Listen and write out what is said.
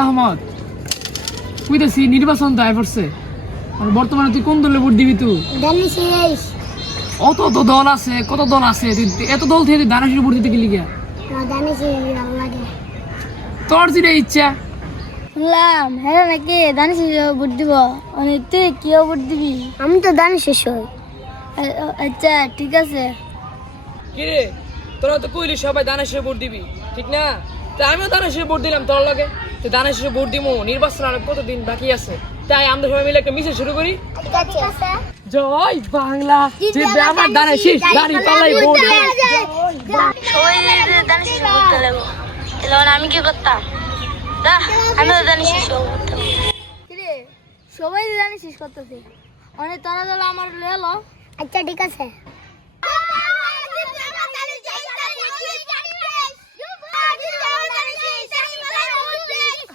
রহমত কইতেছি নির্বাচন তো আয় পড়ছে আর বর্তমানে তুই কোন দলে ভোট দিবি তুই? দানিশ অত তো দল আছে, কত দল আছে, এত দল থেকে তুই দানাশির ভোট দিতে গেলি গিয়া? না দানিশ ভালো লাগে। তোর যেটা ইচ্ছা। শুনলাম হ্যাঁ নাকি দানিশ ভোট দিব, মানে তুই কি ভোট দিবি? আমি তো দানিশ হই। আচ্ছা ঠিক আছে। কিরে তোরা তো কইলি সবাই দানাশির ভোট দিবি, ঠিক না? তাই আমিও দানাশির ভোট দিলাম তোর লগে। তুই দানাশির ভোট দিমু, নির্বাচন আর কতদিন বাকি আছে, তাই আমরা সবাই মিলে একটা মিছিল শুরু করি। ঠিক আছে। জয় বাংলা, জিতবে আমার দানাশি, দাড়ি পাল্লাই ভোট। সবাই দানিশ ভোট দেবো, তাহলে আমি কি করতাম? আমি তো দানিশ কিরে সবাই দানিশ করতেছে, অনেক তারা আমার লেলো। আচ্ছা ঠিক আছে।